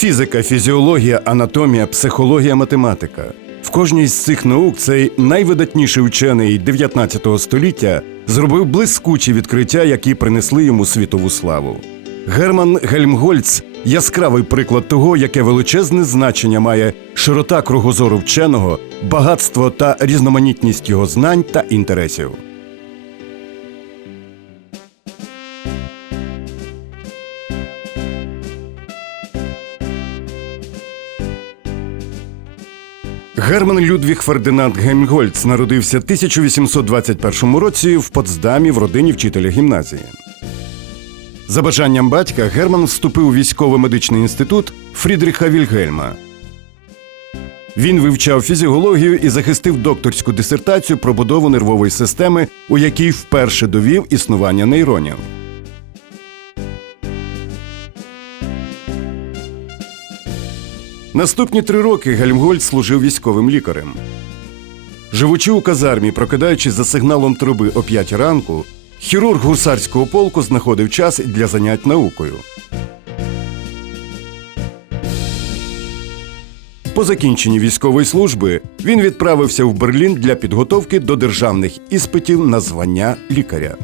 Фізика, фізіологія, анатомія, психологія, математика. В кожній з цих наук цей найвидатніший учений 19 століття зробив блискучі відкриття, які принесли йому світову славу. Герман Гельмгольц яскравий приклад того, яке величезне значення має широта кругозору вченого, багатство та різноманітність його знань та інтересів. Герман Людвіг Фердинанд Гельмгольц народився 1821 році в Потсдамі в родині вчителя гімназії. За бажанням батька Герман вступив у військово-медичний інститут Фрідріха Вільгельма. Він вивчав фізіологію і захистив докторську дисертацію про будову нервової системи, у якій вперше довів існування нейронів. Наступні три роки Гельмгольц служив військовим лікарем. Живучи у казармі, прокидаючись за сигналом труби о 5 ранку, хірург гусарського полку знаходив час для занять наукою. По закінченні військової служби він відправився в Берлін для підготовки до державних іспитів на звання лікаря.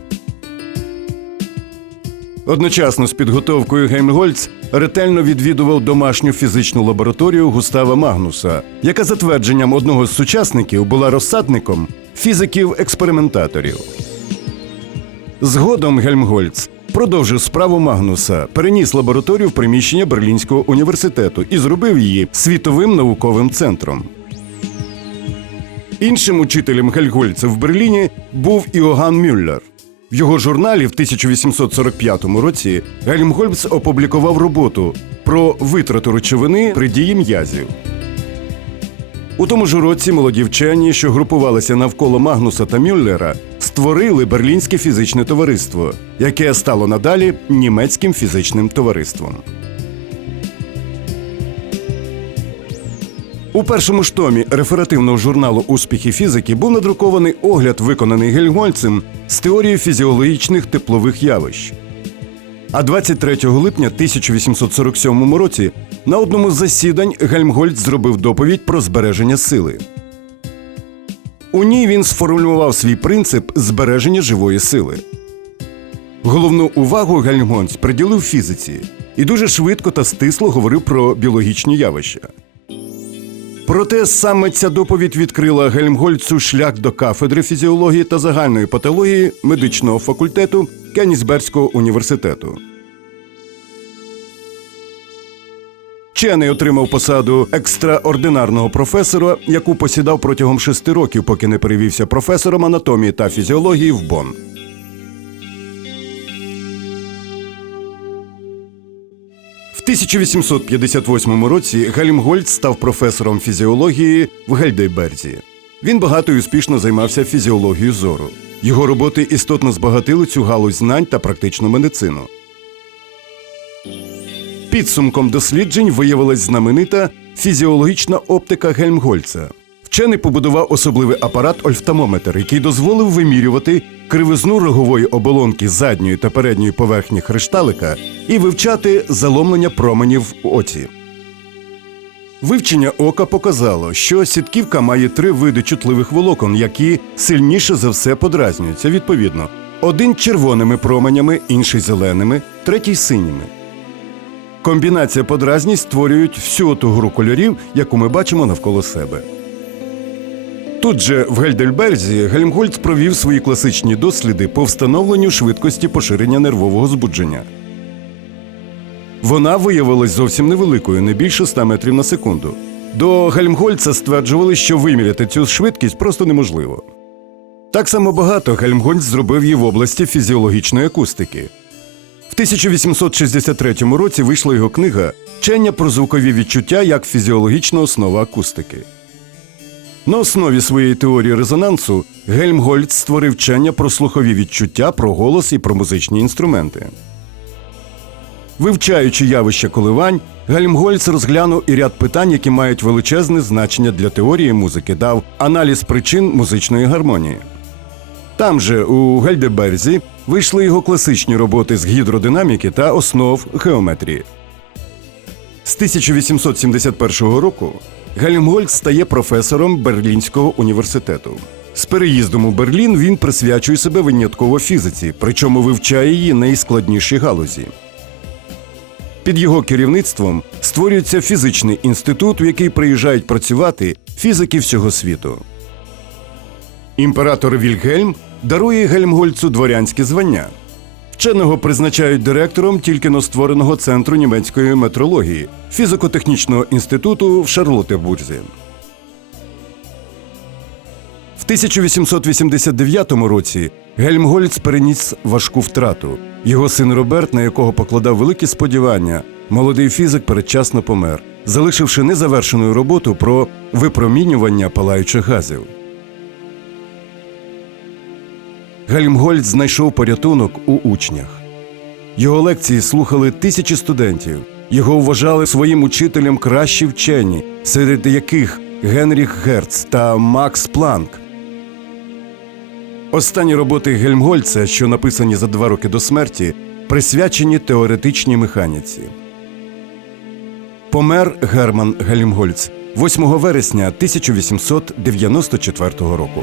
Одночасно з підготовкою Геймгольц ретельно відвідував домашню фізичну лабораторію Густава Магнуса, яка за твердженням одного з сучасників була розсадником фізиків-експериментаторів. Згодом Гельмгольц продовжив справу Магнуса, переніс лабораторію в приміщення Берлінського університету і зробив її світовим науковим центром. Іншим учителем Гельмгольца в Берліні був Іоганн Мюллер. В його журналі в 1845 році Гельмгольц опублікував роботу про витрату речовини при дії м'язів. У тому ж році молоді вчені, що групувалися навколо Магнуса та Мюллера, створили Берлінське фізичне товариство, яке стало надалі німецьким фізичним товариством. У першому ж томі реферативного журналу Успіхи фізики був надрукований огляд, виконаний Гельмгольцем з теорії фізіологічних теплових явищ. А 23 липня 1847 році на одному з засідань Гельмгольц зробив доповідь про збереження сили. У ній він сформулював свій принцип збереження живої сили. Головну увагу Гельмгольц приділив фізиці і дуже швидко та стисло говорив про біологічні явища. Проте саме ця доповідь відкрила Гельмгольцу шлях до кафедри фізіології та загальної патології медичного факультету Кенісберського університету. Вчений отримав посаду екстраординарного професора, яку посідав протягом шести років, поки не перевівся професором анатомії та фізіології в Бонн. 1858 році Гельмгольц став професором фізіології в Гельдейберзі. Він багато і успішно займався фізіологією зору. Його роботи істотно збагатили цю галузь знань та практичну медицину. Підсумком досліджень виявилась знаменита фізіологічна оптика Гельмгольца. Вчений побудував особливий апарат ольфтамометр, який дозволив вимірювати кривизну рогової оболонки задньої та передньої поверхні хрешталика і вивчати заломлення променів в оці. Вивчення ока показало, що сітківка має три види чутливих волокон, які сильніше за все подразнюються відповідно. Один червоними променями, інший зеленими, третій синіми. Комбінація подразній створюють всю ту гру кольорів, яку ми бачимо навколо себе. Тут же в Гельдельберзі Гельмгольц провів свої класичні досліди по встановленню швидкості поширення нервового збудження. Вона виявилась зовсім невеликою, не більше 100 метрів на секунду. До Гельмгольца стверджували, що виміряти цю швидкість просто неможливо. Так само багато Гельмгольц зробив її в області фізіологічної акустики. В 1863 році вийшла його книга Вчення про звукові відчуття як фізіологічна основа акустики. На основі своєї теорії резонансу Гельмгольц створив вчення про слухові відчуття, про голос і про музичні інструменти. Вивчаючи явище коливань, Гельмгольц розглянув і ряд питань, які мають величезне значення для теорії музики, дав аналіз причин музичної гармонії. Там же, у Гельдеберзі, вийшли його класичні роботи з гідродинаміки та основ геометрії. З 1871 року Гельмгольц стає професором Берлінського університету. З переїздом у Берлін він присвячує себе винятково фізиці, причому вивчає її найскладніші галузі. Під його керівництвом створюється фізичний інститут, в який приїжджають працювати фізики всього світу. Імператор Вільгельм дарує Гельмгольцу дворянське звання. Вченого призначають директором тільки но створеного центру німецької метрології фізико-технічного інституту в Шарлотебурзі. В 1889 році Гельмгольц переніс важку втрату. Його син Роберт, на якого покладав великі сподівання, молодий фізик передчасно помер, залишивши незавершеною роботу про випромінювання палаючих газів. Гельмгольц знайшов порятунок у учнях. Його лекції слухали тисячі студентів. Його вважали своїм учителем кращі вчені, серед яких Генріх Герц та Макс Планк. Останні роботи Гельмгольца, що написані за два роки до смерті, присвячені теоретичній механіці. Помер Герман Гельмгольц 8 вересня 1894 року.